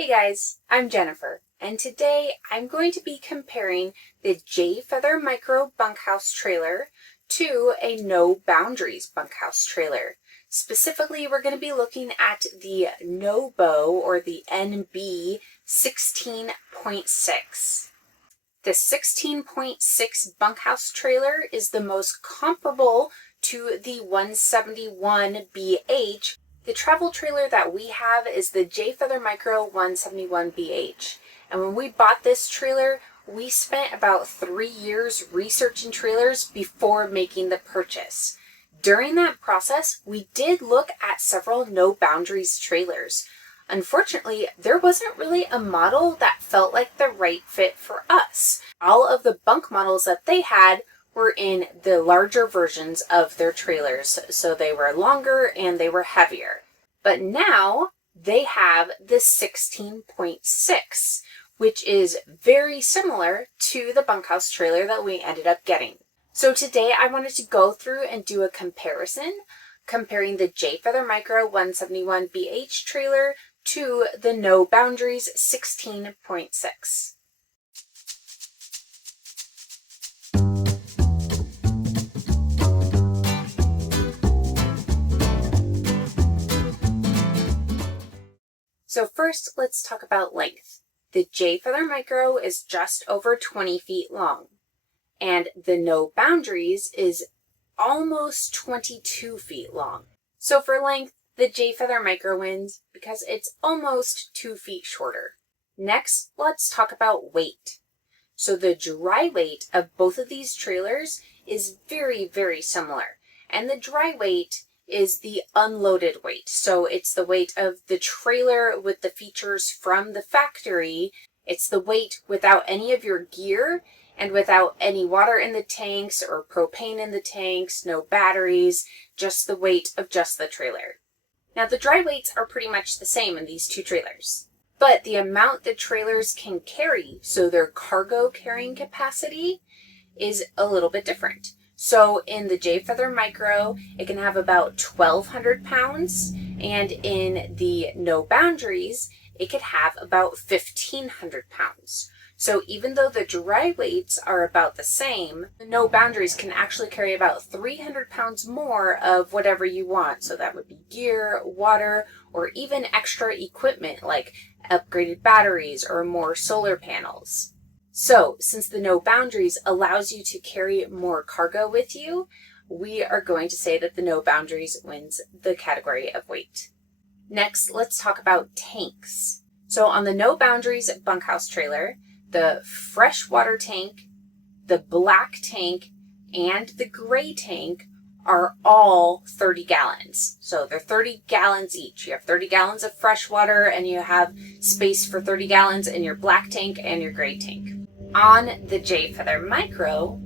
Hey guys, I'm Jennifer, and today I'm going to be comparing the J Feather Micro Bunkhouse trailer to a No Boundaries Bunkhouse trailer. Specifically, we're going to be looking at the NoBo or the NB16.6. The 16.6 bunkhouse trailer is the most comparable to the 171BH. The travel trailer that we have is the J Feather Micro 171BH. And when we bought this trailer, we spent about 3 years researching trailers before making the purchase. During that process, we did look at several No Boundaries trailers. Unfortunately, there wasn't really a model that felt like the right fit for us. All of the bunk models that they had were in the larger versions of their trailers, so they were longer and they were heavier. But now they have the 16.6, which is very similar to the bunkhouse trailer that we ended up getting. So today I wanted to go through and do a comparison, comparing the J Feather Micro 171BH trailer to the No Boundaries 16.6. So first, let's talk about length. The J Feather Micro is just over 20 feet long, and the No Boundaries is almost 22 feet long. So for length, the J Feather Micro wins because it's almost 2 feet shorter. Next, let's talk about weight. So the dry weight of both of these trailers is very, very similar. And the dry weight is the unloaded weight. So it's the weight of the trailer with the features from the factory. It's the weight without any of your gear and without any water in the tanks or propane in the tanks, no batteries, just the weight of just the trailer. Now the dry weights are pretty much the same in these two trailers, but the amount the trailers can carry, so their cargo carrying capacity, is a little bit different. So in the J Feather Micro, it can have about 1,200 pounds, and in the No Boundaries, it could have about 1,500 pounds. So even though the dry weights are about the same, the No Boundaries can actually carry about 300 pounds more of whatever you want. So that would be gear, water, or even extra equipment like upgraded batteries or more solar panels. So since the No Boundaries allows you to carry more cargo with you, we are going to say that the No Boundaries wins the category of weight. Next, let's talk about tanks. So on the No Boundaries bunkhouse trailer, the freshwater tank, the black tank, and the gray tank are all 30 gallons. So they're 30 gallons each. You have 30 gallons of fresh water and you have space for 30 gallons in your black tank and your gray tank. On the J Feather Micro,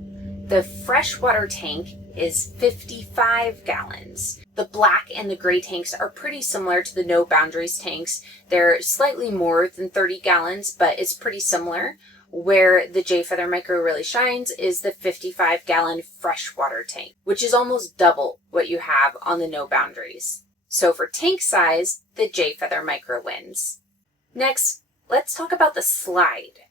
the freshwater tank is 55 gallons. The black and the gray tanks are pretty similar to the No Boundaries tanks. They're slightly more than 30 gallons, but it's pretty similar. Where the J Feather Micro really shines is the 55-gallon freshwater tank, which is almost double what you have on the No Boundaries. So for tank size, the J Feather Micro wins. Next, let's talk about the slide.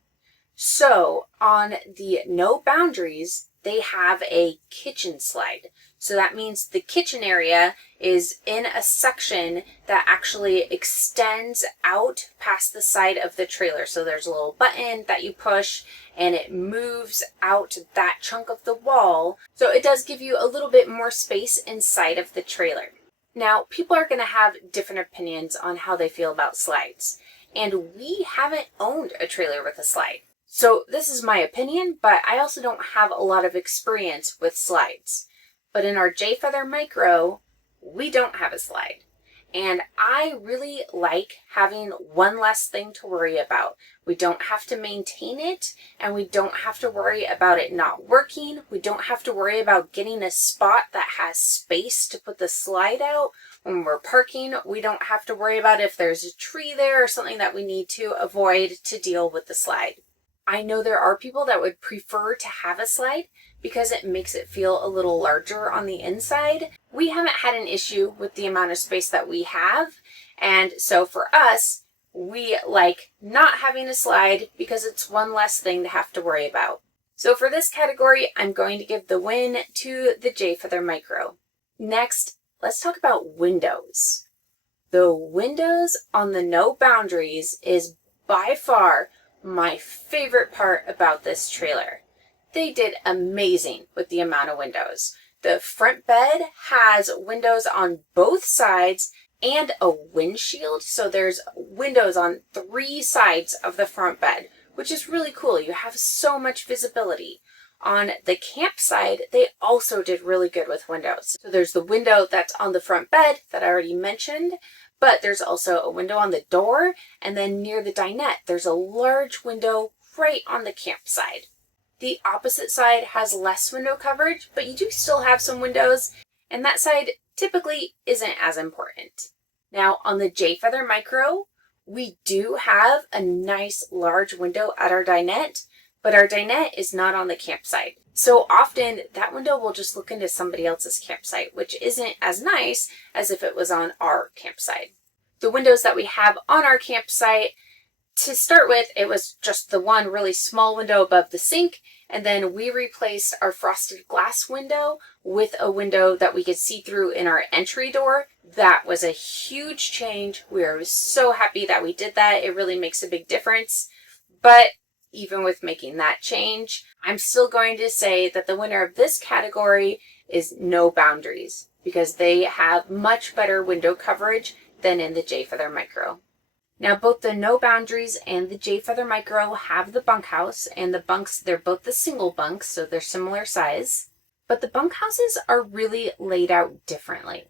So on the No Boundaries, they have a kitchen slide. So that means the kitchen area is in a section that actually extends out past the side of the trailer. So there's a little button that you push and it moves out that chunk of the wall. So it does give you a little bit more space inside of the trailer. Now, people are going to have different opinions on how they feel about slides. And we haven't owned a trailer with a slide. So this is my opinion, but I also don't have a lot of experience with slides. But in our J Feather Micro, we don't have a slide. And I really like having one less thing to worry about. We don't have to maintain it, and we don't have to worry about it not working. We don't have to worry about getting a spot that has space to put the slide out. When we're parking, we don't have to worry about if there's a tree there or something that we need to avoid to deal with the slide. I know there are people that would prefer to have a slide because it makes it feel a little larger on the inside. We haven't had an issue with the amount of space that we have, and so for us, we like not having a slide because it's one less thing to have to worry about. So for this category, I'm going to give the win to the J Feather Micro. Next, let's talk about windows. The windows on the No Boundaries is by far my favorite part about this trailer. They did amazing with the amount of windows. The front bed has windows on both sides and a windshield, so there's windows on 3 sides of the front bed, which is really cool. You have so much visibility. On the camp side, they also did really good with windows. So there's the window that's on the front bed that I already mentioned, but there's also a window on the door, and then near the dinette, there's a large window right on the camp side. The opposite side has less window coverage, but you do still have some windows, and that side typically isn't as important. Now on the J Feather Micro, we do have a nice large window at our dinette, but our dinette is not on the campsite. So often that window will just look into somebody else's campsite, which isn't as nice as if it was on our campsite. The windows that we have on our campsite, to start with, it was just the one really small window above the sink, and then we replaced our frosted glass window with a window that we could see through in our entry door. That was a huge change. We are so happy that we did that. It really makes a big difference. But even with making that change, I'm still going to say that the winner of this category is No Boundaries, because they have much better window coverage than in the J Feather Micro. Now, both the No Boundaries and the J Feather Micro have the bunkhouse, and the bunks, they're both the single bunks, so they're similar size. But the bunkhouses are really laid out differently.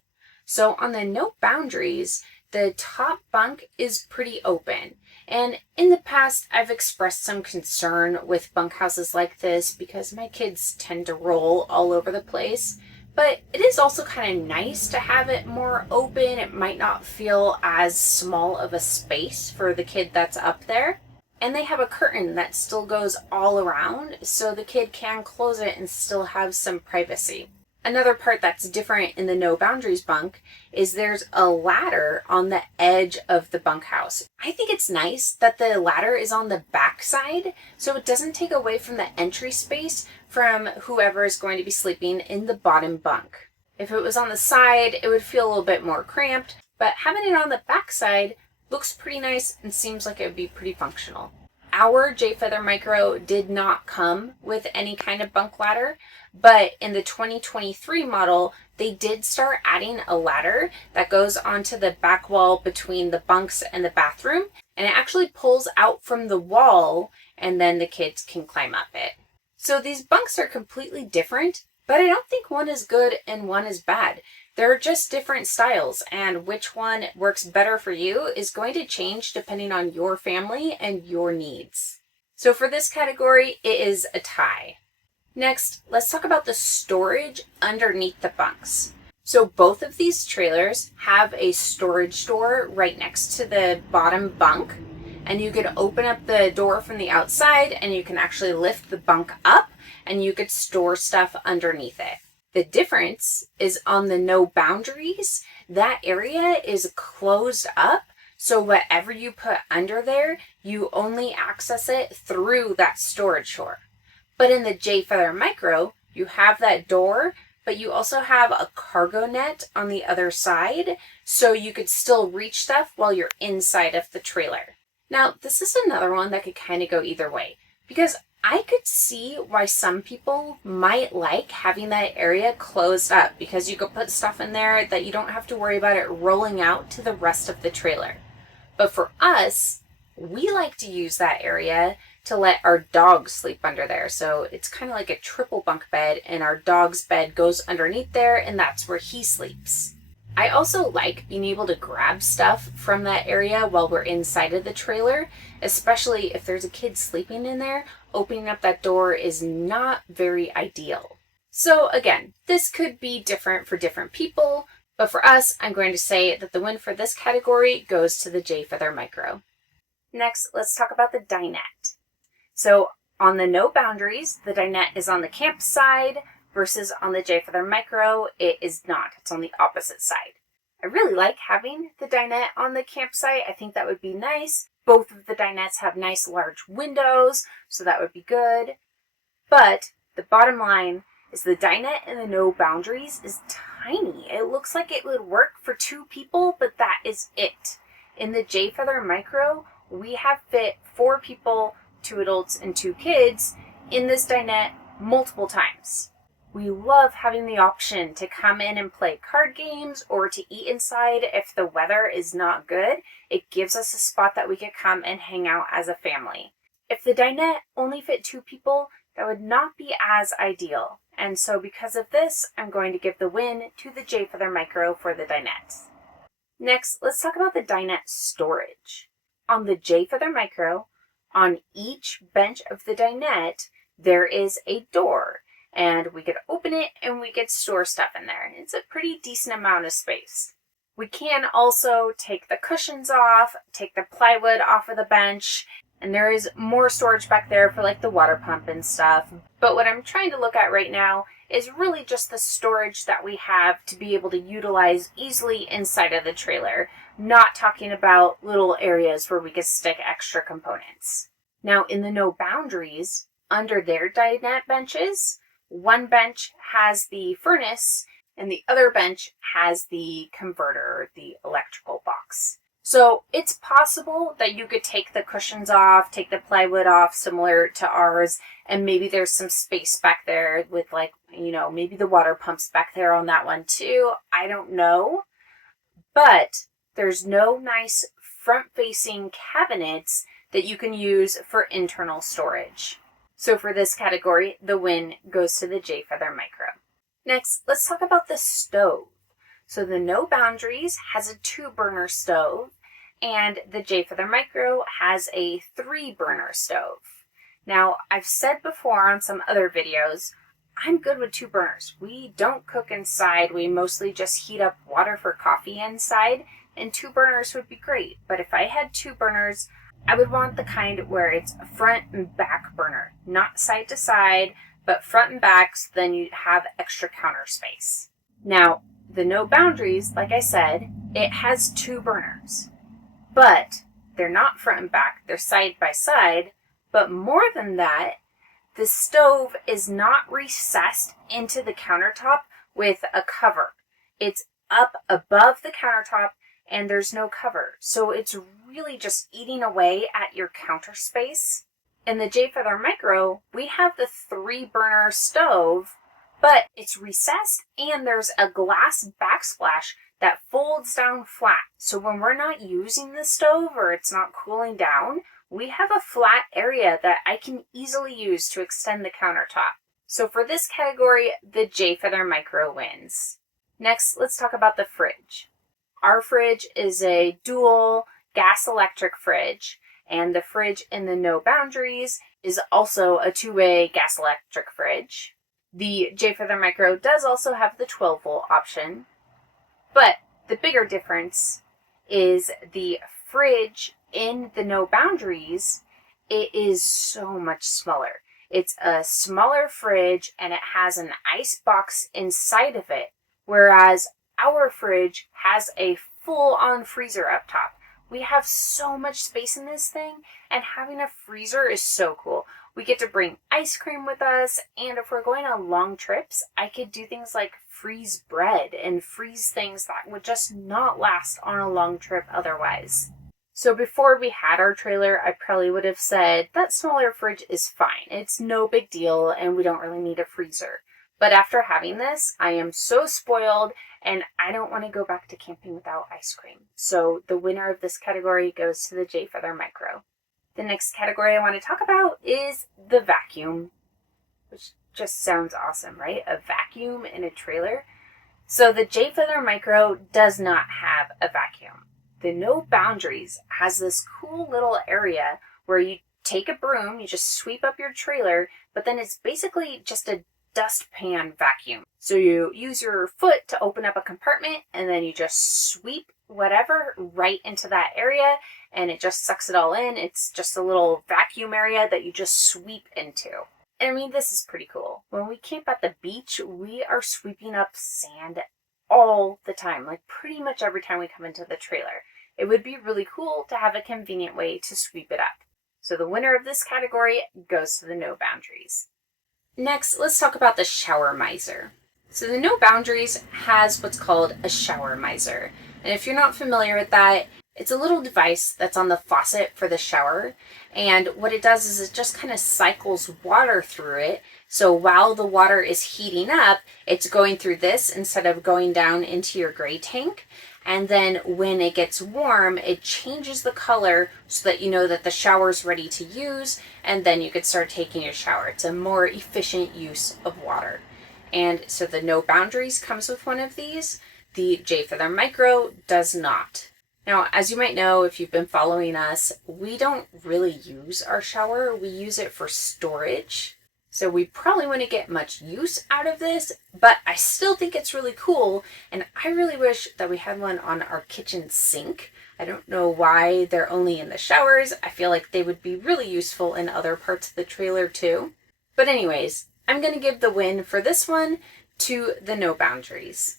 So on the No Boundaries, the top bunk is pretty open. And in the past, I've expressed some concern with bunkhouses like this because my kids tend to roll all over the place. But it is also kind of nice to have it more open. It might not feel as small of a space for the kid that's up there. And they have a curtain that still goes all around, so the kid can close it and still have some privacy. Another part that's different in the No Boundaries bunk is there's a ladder on the edge of the bunkhouse. I think it's nice that the ladder is on the back side, so it doesn't take away from the entry space from whoever is going to be sleeping in the bottom bunk. If it was on the side, it would feel a little bit more cramped, but having it on the back side looks pretty nice and seems like it would be pretty functional. Our J Feather Micro did not come with any kind of bunk ladder, but in the 2023 model, they did start adding a ladder that goes onto the back wall between the bunks and the bathroom, and it actually pulls out from the wall, and then the kids can climb up it. So these bunks are completely different, but I don't think one is good and one is bad. They're just different styles, and which one works better for you is going to change depending on your family and your needs. So for this category, it is a tie. Next, let's talk about the storage underneath the bunks. So both of these trailers have a storage door right next to the bottom bunk, and you could open up the door from the outside and you can actually lift the bunk up and you could store stuff underneath it. The difference is on the No Boundaries, that area is closed up, so whatever you put under there, you only access it through that storage door. But in the J Feather Micro, you have that door, but you also have a cargo net on the other side, so you could still reach stuff while you're inside of the trailer. Now, this is another one that could kind of go either way, because I could see why some people might like having that area closed up, because you could put stuff in there that you don't have to worry about it rolling out to the rest of the trailer. But for us, we like to use that area to let our dog sleep under there. So it's kind of like a triple bunk bed, and our dog's bed goes underneath there, and that's where he sleeps. I also like being able to grab stuff from that area while we're inside of the trailer, especially if there's a kid sleeping in there. Opening up that door is not very ideal. So again, this could be different for different people, but for us, I'm going to say that the win for this category goes to the J Feather Micro. Next, let's talk about the dinette. So on the No Boundaries, the dinette is on the camp side, versus on the J Feather Micro, it is not. It's on the opposite side. I really like having the dinette on the campsite. I think that would be nice. Both of the dinettes have nice large windows, so that would be good. But the bottom line is the dinette in the No Boundaries is tiny. It looks like it would work for 2 people, but that is it. In the J Feather Micro, we have fit 4 people, 2 adults and 2 kids in this dinette multiple times. We love having the option to come in and play card games or to eat inside if the weather is not good. It gives us a spot that we could come and hang out as a family. If the dinette only fit 2 people, that would not be as ideal. And so because of this, I'm going to give the win to the J Feather Micro for the dinette. Next, let's talk about the Dinette Storage. On the J Feather Micro, on each bench of the dinette, there is a door. And we could open it and we could store stuff in there. It's a pretty decent amount of space. We can also take the cushions off, take the plywood off of the bench, and there is more storage back there for like the water pump and stuff. But what I'm trying to look at right now is really just the storage that we have to be able to utilize easily inside of the trailer, not talking about little areas where we could stick extra components. Now in the No Boundaries, under their dinette benches, one bench has the furnace and the other bench has the converter, the electrical box. So it's possible that you could take the cushions off, take the plywood off, similar to ours, and maybe there's some space back there with like, maybe the water pumps back there on that one too. I don't know. But there's no nice front-facing cabinets that you can use for internal storage. So for this category, the win goes to the J Feather Micro. Next, let's talk about the stove. So the No Boundaries has a 2-burner stove, and the J Feather Micro has a 3-burner stove. Now, I've said before on some other videos, I'm good with 2 burners. We don't cook inside. We mostly just heat up water for coffee inside, and 2 burners would be great. But if I had 2 burners, I would want the kind where it's a front and back burner, not side to side, but front and back, so then you have extra counter space. Now, the No Boundaries, like I said, it has 2 burners, but they're not front and back, they're side by side, but more than that, the stove is not recessed into the countertop with a cover. It's up above the countertop and there's no cover. So it's really just eating away at your counter space. In the J Feather Micro, we have the 3-burner stove, but it's recessed and there's a glass backsplash that folds down flat. So when we're not using the stove or it's not cooling down, we have a flat area that I can easily use to extend the countertop. So for this category, the J Feather Micro wins. Next, let's talk about the fridge. Our fridge is a dual gas electric fridge, and the fridge in the No Boundaries is also a 2-way gas electric fridge. The J Feather Micro does also have the 12-volt option, but the bigger difference is the fridge in the No Boundaries, it is so much smaller. It's a smaller fridge and it has an ice box inside of it, whereas our fridge has a full-on freezer up top. We have so much space in this thing, and having a freezer is so cool. We get to bring ice cream with us, and if we're going on long trips, I could do things like freeze bread and freeze things that would just not last on a long trip otherwise. So before we had our trailer, I probably would have said that smaller fridge is fine. It's no big deal, and we don't really need a freezer. But after having this, I am so spoiled, and I don't want to go back to camping without ice cream. So the winner of this category goes to the J Feather Micro. The next category I want to talk about is the vacuum, which just sounds awesome, right? A vacuum in a trailer. So the J Feather Micro does not have a vacuum. The No Boundaries has this cool little area where you take a broom, you just sweep up your trailer, but then it's basically just a dustpan vacuum. So you use your foot to open up a compartment and then you just sweep whatever right into that area and it just sucks it all in. It's just a little vacuum area that you just sweep into. And I mean, this is pretty cool. When we camp at the beach, we are sweeping up sand all the time, like pretty much every time we come into the trailer. It would be really cool to have a convenient way to sweep it up. So the winner of this category goes to the No Boundaries. Next, let's talk about the Showermiser. So the No Boundaries has what's called a Showermiser. And if you're not familiar with that, it's a little device that's on the faucet for the shower. And what it does is it just kind of cycles water through it. So while the water is heating up, it's going through this instead of going down into your gray tank. And then when it gets warm, it changes the color so that you know that the shower's ready to use, and then you could start taking your shower. It's a more efficient use of water. And so the No Boundaries comes with one of these. The J Feather Micro does not. Now, as you might know, if you've been following us, we don't really use our shower. We use it for storage. So we probably wouldn't get much use out of this, but I still think it's really cool. And I really wish that we had one on our kitchen sink. I don't know why they're only in the showers. I feel like they would be really useful in other parts of the trailer too. But anyways, I'm going to give the win for this one to the No Boundaries.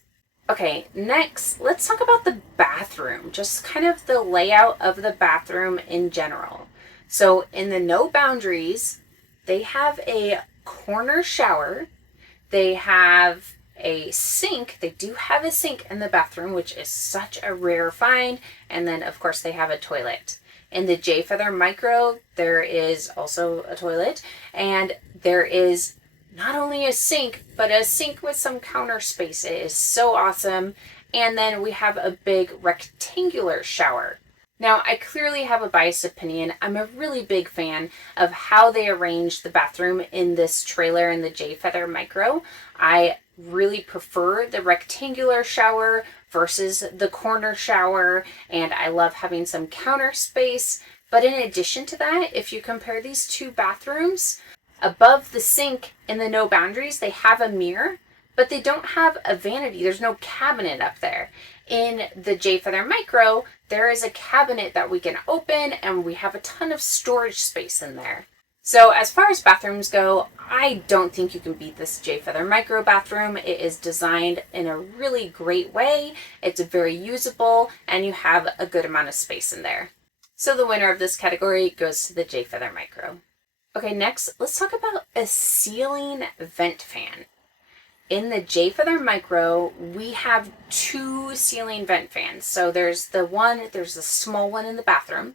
Okay, next, let's talk about the bathroom, just kind of the layout of the bathroom in general. So in the No Boundaries, they have a corner shower, they have a sink, they do have a sink in the bathroom, which is such a rare find, and then of course they have a toilet. In the J Feather Micro, there is also a toilet, and there is not only a sink, but a sink with some counter space. It is so awesome. And then we have a big rectangular shower. Now, I clearly have a biased opinion. I'm a really big fan of how they arranged the bathroom in this trailer in the J Feather Micro. I really prefer the rectangular shower versus the corner shower, and I love having some counter space. But in addition to that, if you compare these two bathrooms, above the sink in the No Boundaries, they have a mirror, but they don't have a vanity. There's no cabinet up there. In the J Feather Micro, there is a cabinet that we can open, and we have a ton of storage space in there. So as far as bathrooms go, I don't think you can beat this J Feather Micro bathroom. It is designed in a really great way. It's very usable, and you have a good amount of space in there. So the winner of this category goes to the J Feather Micro. Okay, next, let's talk about a ceiling vent fan. In the J Feather Micro, we have two ceiling vent fans. So there's the small one in the bathroom,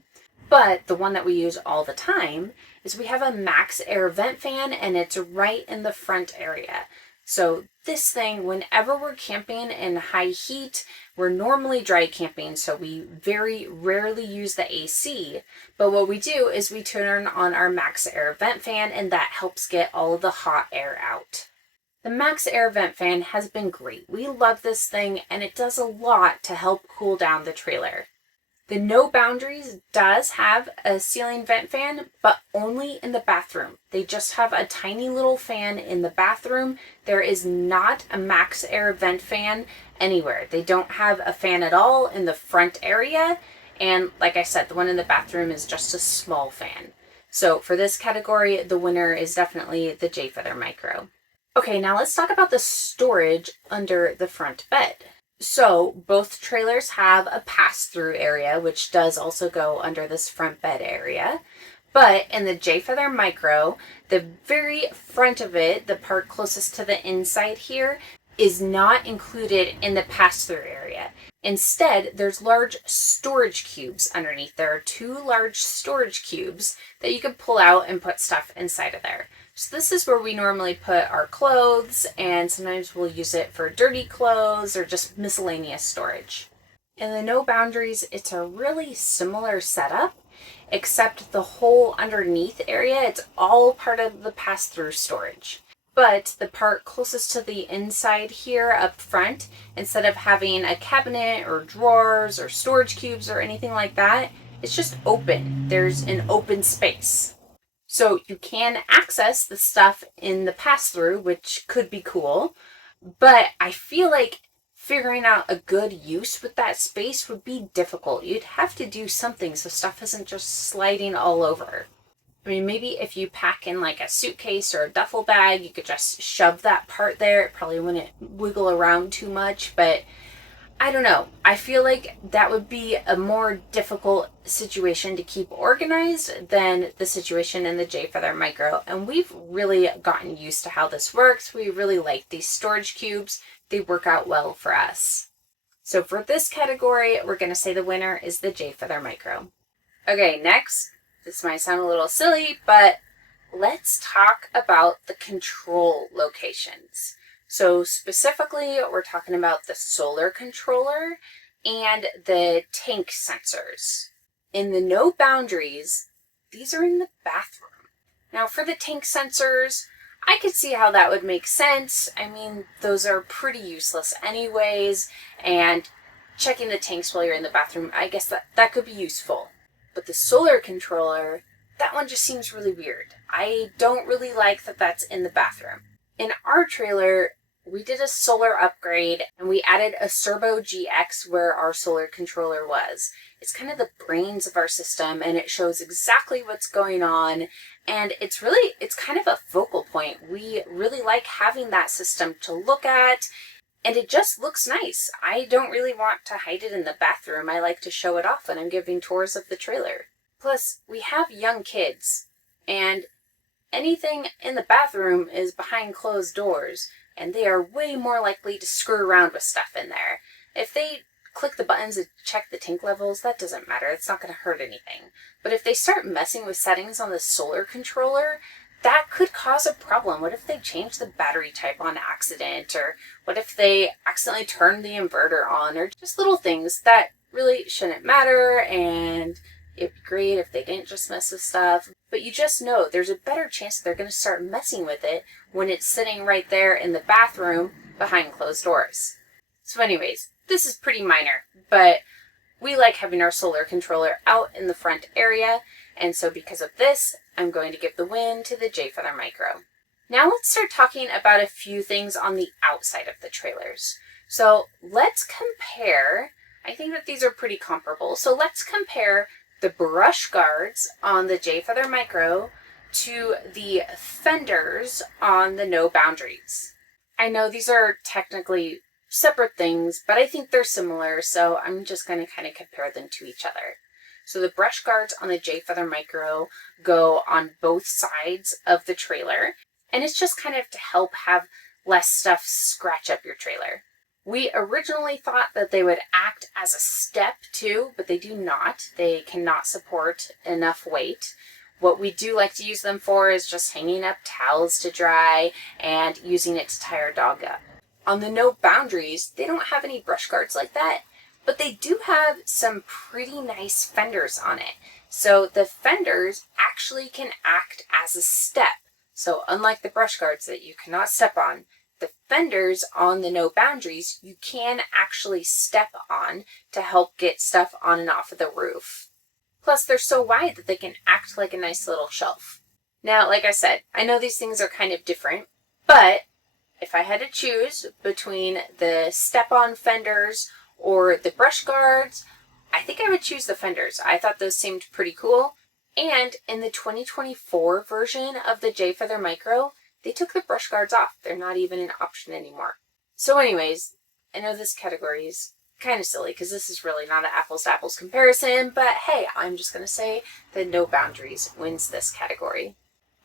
but the one that we use all the time is we have a max air vent fan, and it's right in the front area. So this thing, whenever we're camping in high heat, we're normally dry camping, so we very rarely use the AC. But what we do is we turn on our max air vent fan, and that helps get all of the hot air out. The max air vent fan has been great. We love this thing, and it does a lot to help cool down the trailer. The No Boundaries does have a ceiling vent fan, but only in the bathroom. They just have a tiny little fan in the bathroom. There is not a max air vent fan anywhere. They don't have a fan at all in the front area. And like I said, the one in the bathroom is just a small fan. So for this category, the winner is definitely the J Feather Micro. Okay, now let's talk about the storage under the front bed. So both trailers have a pass-through area, which does also go under this front bed area. But in the J Feather Micro, the very front of it, the part closest to the inside here, is not included in the pass-through area. Instead, there's large storage cubes underneath. There are two large storage cubes that you can pull out and put stuff inside of there. So this is where we normally put our clothes, and sometimes we'll use it for dirty clothes or just miscellaneous storage. In the No Boundaries, it's a really similar setup, except the whole underneath area, it's all part of the pass-through storage. But the part closest to the inside here up front, instead of having a cabinet or drawers or storage cubes or anything like that, it's just open. There's an open space. So you can access the stuff in the pass-through, which could be cool, but I feel like figuring out a good use with that space would be difficult. You'd have to do something so stuff isn't just sliding all over. I mean, maybe if you pack in like a suitcase or a duffel bag, you could just shove that part there. It probably wouldn't wiggle around too much, but I don't know. I feel like that would be a more difficult situation to keep organized than the situation in the J Feather Micro. And we've really gotten used to how this works. We really like these storage cubes. They work out well for us. So for this category, we're going to say the winner is the J Feather Micro. Okay, next. This might sound a little silly, but let's talk about the control locations. So specifically, we're talking about the solar controller and the tank sensors. In the No Boundaries, these are in the bathroom. Now for the tank sensors, I could see how that would make sense. I mean, those are pretty useless anyways, and checking the tanks while you're in the bathroom, I guess that could be useful. But the solar controller, that one just seems really weird. I don't really like that that's in the bathroom. In our trailer, we did a solar upgrade and we added a Servo GX where our solar controller was. It's kind of the brains of our system and it shows exactly what's going on, and it's kind of a focal point. We really like having that system to look at, and it just looks nice. I don't really want to hide it in the bathroom. I like to show it off when I'm giving tours of the trailer. Plus, we have young kids, and anything in the bathroom is behind closed doors, and they are way more likely to screw around with stuff in there. If they click the buttons and check the tank levels, that doesn't matter. It's not going to hurt anything. But if they start messing with settings on the solar controller, that could cause a problem. What if they change the battery type on accident? Or what if they accidentally turn the inverter on? Or just little things that really shouldn't matter, and it'd be great if they didn't just mess with stuff. But you just know there's a better chance that they're going to start messing with it when it's sitting right there in the bathroom behind closed doors. So anyways, this is pretty minor, but we like having our solar controller out in the front area, and so because of this, I'm going to give the win to the J Feather Micro. Now let's start talking about a few things on the outside of the trailers. So let's compare, I think that these are pretty comparable, so let's compare the brush guards on the J Feather Micro to the fenders on the No Boundaries. I know these are technically separate things, but I think they're similar, so I'm just going to kind of compare them to each other. So the brush guards on the J Feather Micro go on both sides of the trailer, and it's just kind of to help have less stuff scratch up your trailer. We originally thought that they would act as a step too, but they do not. They cannot support enough weight. What we do like to use them for is just hanging up towels to dry and using it to tie our dog up. On the No Boundaries, they don't have any brush guards like that, but they do have some pretty nice fenders on it. So the fenders actually can act as a step. So unlike the brush guards that you cannot step on, the fenders on the No Boundaries you can actually step on to help get stuff on and off of the roof. Plus they're so wide that they can act like a nice little shelf. Now, like I said, I know these things are kind of different, but if I had to choose between the step-on fenders or the brush guards, I think I would choose the fenders. I thought those seemed pretty cool. And in the 2024 version of the J Feather Micro, they took the brush guards off. They're not even an option anymore. So anyways, I know this category is kind of silly because this is really not an apples to apples comparison, but hey, I'm just going to say that No Boundaries wins this category.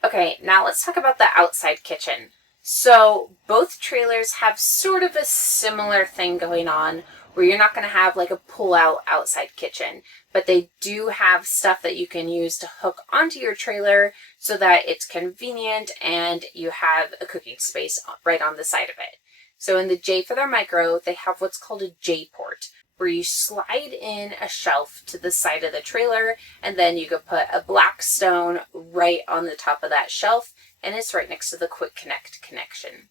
Okay, now let's talk about the outside kitchen. So both trailers have sort of a similar thing going on where you're not going to have like a pull-out outside kitchen, but they do have stuff that you can use to hook onto your trailer so that it's convenient and you have a cooking space right on the side of it. So in the J Feather Micro, they have what's called a J-port, where you slide in a shelf to the side of the trailer, and then you could put a black stone right on the top of that shelf, and it's right next to the Quick Connect connection.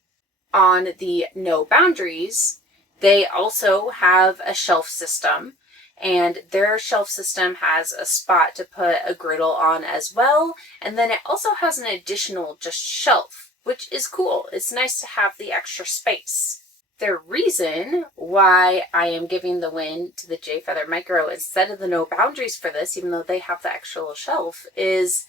On the No Boundaries, they also have a shelf system, and their shelf system has a spot to put a griddle on as well, and then it also has an additional just shelf, which is cool. It's nice to have the extra space. The reason why I am giving the win to the J Feather Micro instead of the No Boundaries for this, even though they have the actual shelf, is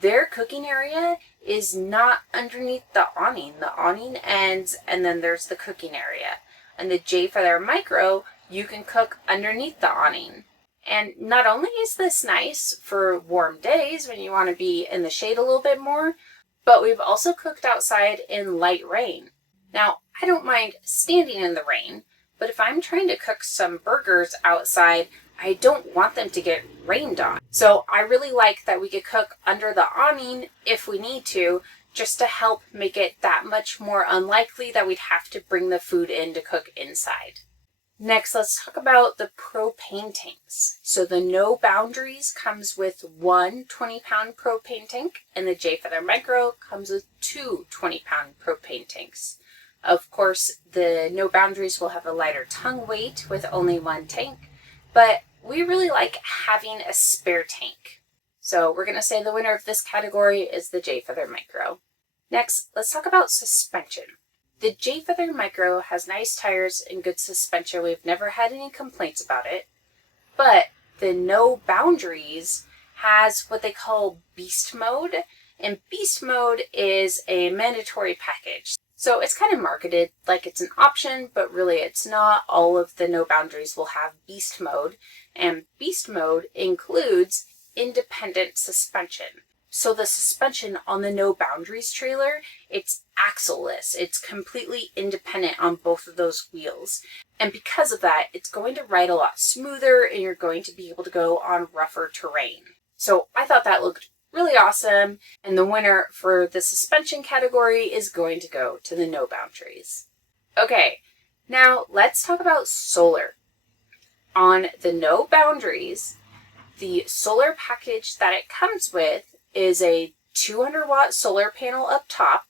their cooking area is not underneath the awning. The awning ends and then there's the cooking area. And the J Feather Micro, you can cook underneath the awning. And not only is this nice for warm days when you want to be in the shade a little bit more, but we've also cooked outside in light rain. Now, I don't mind standing in the rain, but if I'm trying to cook some burgers outside, I don't want them to get rained on. So I really like that we could cook under the awning if we need to, just to help make it that much more unlikely that we'd have to bring the food in to cook inside. Next, let's talk about the propane tanks. So the No Boundaries comes with one 20-pound propane tank, and the J Feather Micro comes with two 20-pound propane tanks. Of course, the No Boundaries will have a lighter tongue weight with only one tank, but we really like having a spare tank. So we're going to say the winner of this category is the J Feather Micro. Next, let's talk about suspension. The J Feather Micro has nice tires and good suspension. We've never had any complaints about it. But the No Boundaries has what they call Beast Mode. And Beast Mode is a mandatory package. So it's kind of marketed like it's an option, but really it's not. All of the No Boundaries will have Beast Mode. And Beast Mode includes independent suspension. So the suspension on the No Boundaries trailer, it's axle-less. It's completely independent on both of those wheels. And because of that, it's going to ride a lot smoother and you're going to be able to go on rougher terrain. So I thought that looked really awesome. And the winner for the suspension category is going to go to the No Boundaries. Okay, now let's talk about solar. On the No Boundaries, the solar package that it comes with is a 200 watt solar panel up top,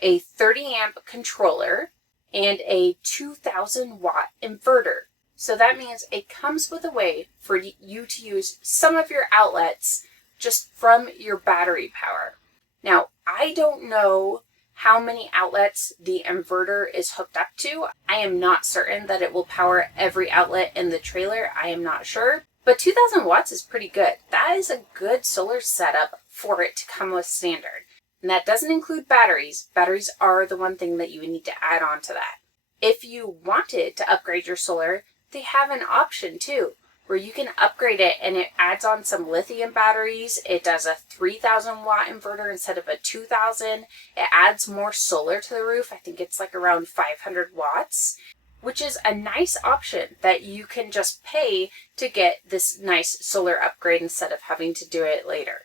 a 30 amp controller, and a 2000 watt inverter. So that means it comes with a way for you to use some of your outlets just from your battery power. Now, I don't know how many outlets the inverter is hooked up to. I am not certain that it will power every outlet in the trailer. I am not sure. But 2000 watts is pretty good. That is a good solar setup for it to come with standard. And that doesn't include batteries. Batteries are the one thing that you would need to add on to that. If you wanted to upgrade your solar, they have an option too, where you can upgrade it and it adds on some lithium batteries. It does a 3000 watt inverter instead of a 2000. It adds more solar to the roof. I think it's like around 500 watts. Which is a nice option that you can just pay to get this nice solar upgrade instead of having to do it later.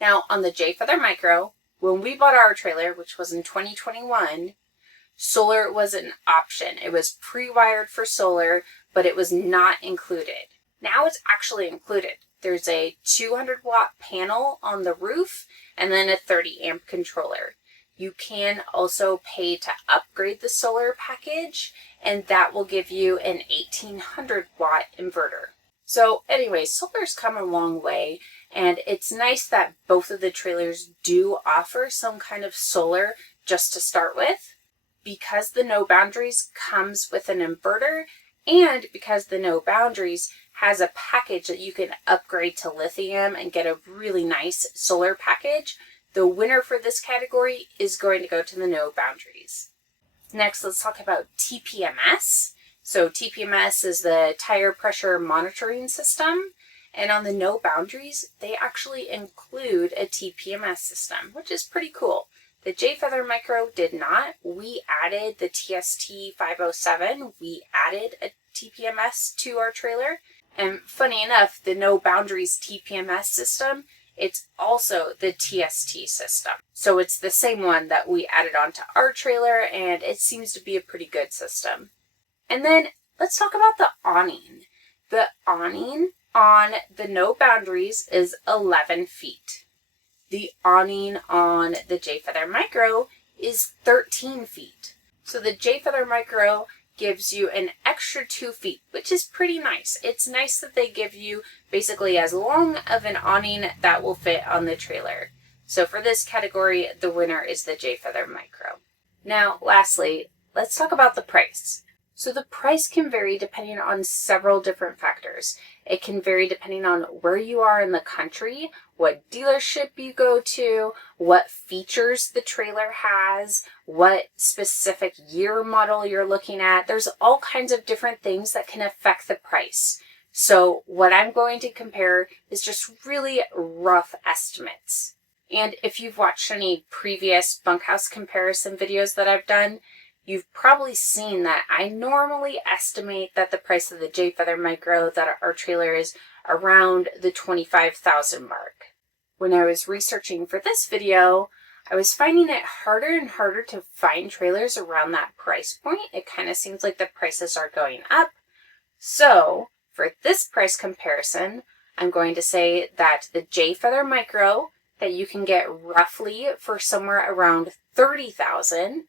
Now, on the J Feather Micro, when we bought our trailer, which was in 2021, solar was an option. It was pre-wired for solar, but it was not included. Now it's actually included. There's a 200 watt panel on the roof and then a 30 amp controller. You can also pay to upgrade the solar package, and that will give you an 1800 watt inverter. So anyway, solar's come a long way, and it's nice that both of the trailers do offer some kind of solar just to start with. Because the No Boundaries comes with an inverter, and because the No Boundaries has a package that you can upgrade to lithium and get a really nice solar package, the winner for this category is going to go to the No Boundaries. Next, let's talk about TPMS. So TPMS is the tire pressure monitoring system. And on the No Boundaries, they actually include a TPMS system, which is pretty cool. The J Feather Micro did not. We added the TST 507. We added a TPMS to our trailer. And funny enough, the No Boundaries TPMS system, it's also the TST system. So it's the same one that we added onto our trailer, and it seems to be a pretty good system. And then let's talk about the awning. The awning on the No Boundaries is 11 feet. The awning on the J Feather Micro is 13 feet. So the J Feather Micro gives you an extra 2 feet, which is pretty nice. It's nice that they give you basically as long of an awning that will fit on the trailer. So for this category, the winner is the J Feather Micro. Now, lastly, let's talk about the price. So the price can vary depending on several different factors. It can vary depending on where you are in the country, what dealership you go to, what features the trailer has, what specific year model you're looking at. There's all kinds of different things that can affect the price. So what I'm going to compare is just really rough estimates. And if you've watched any previous bunkhouse comparison videos that I've done, you've probably seen that I normally estimate that the price of the J Feather Micro that our trailer is around the $25,000 mark. When I was researching for this video, I was finding it harder and harder to find trailers around that price point. It kind of seems like the prices are going up. So for this price comparison, I'm going to say that the J Feather Micro that you can get roughly for somewhere around $30,000,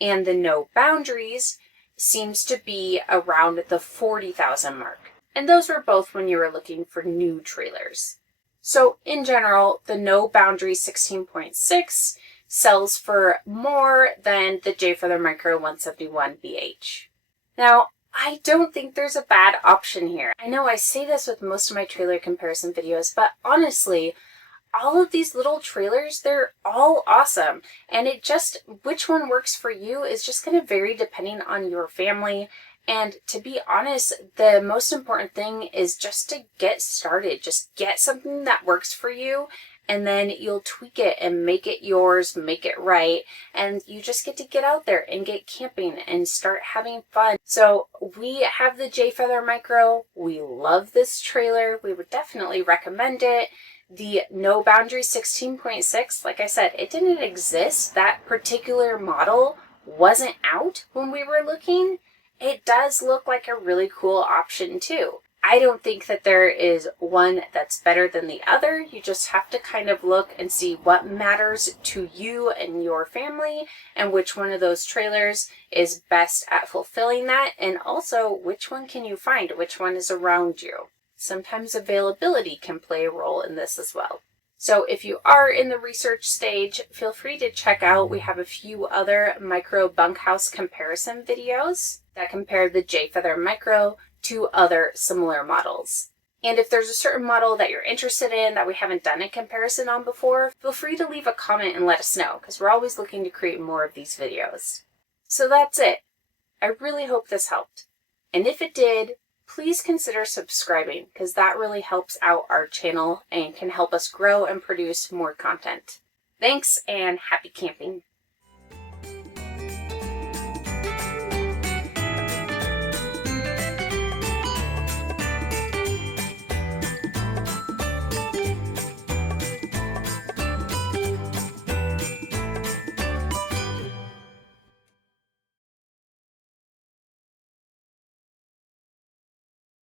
and the No Boundaries seems to be around the $40,000 mark. And those were both when you were looking for new trailers. So in general, the No Boundaries 16.6 sells for more than the J Feather Micro 171 BH. Now, I don't think there's a bad option here. I know I say this with most of my trailer comparison videos, but honestly, all of these little trailers, they're all awesome. And which one works for you is just going to vary depending on your family. And to be honest, the most important thing is just to get started. Just get something that works for you, and then you'll tweak it and make it yours, make it right. And you just get to get out there and get camping and start having fun. So we have the J Feather Micro. We love this trailer. We would definitely recommend it. The No Boundaries 16.6, like I said, it didn't exist. That particular model wasn't out when we were looking. It does look like a really cool option too. I don't think that there is one that's better than the other. You just have to kind of look and see what matters to you and your family, and which one of those trailers is best at fulfilling that, and also which one can you find, which one is around you. Sometimes availability can play a role in this as well. So if you are in the research stage, feel free to check out. We have a few other micro bunkhouse comparison videos that compare the J Feather Micro to other similar models. And if there's a certain model that you're interested in that we haven't done a comparison on before, feel free to leave a comment and let us know, because we're always looking to create more of these videos. So that's it. I really hope this helped. And if it did, please consider subscribing, because that really helps out our channel and can help us grow and produce more content. Thanks, and happy camping.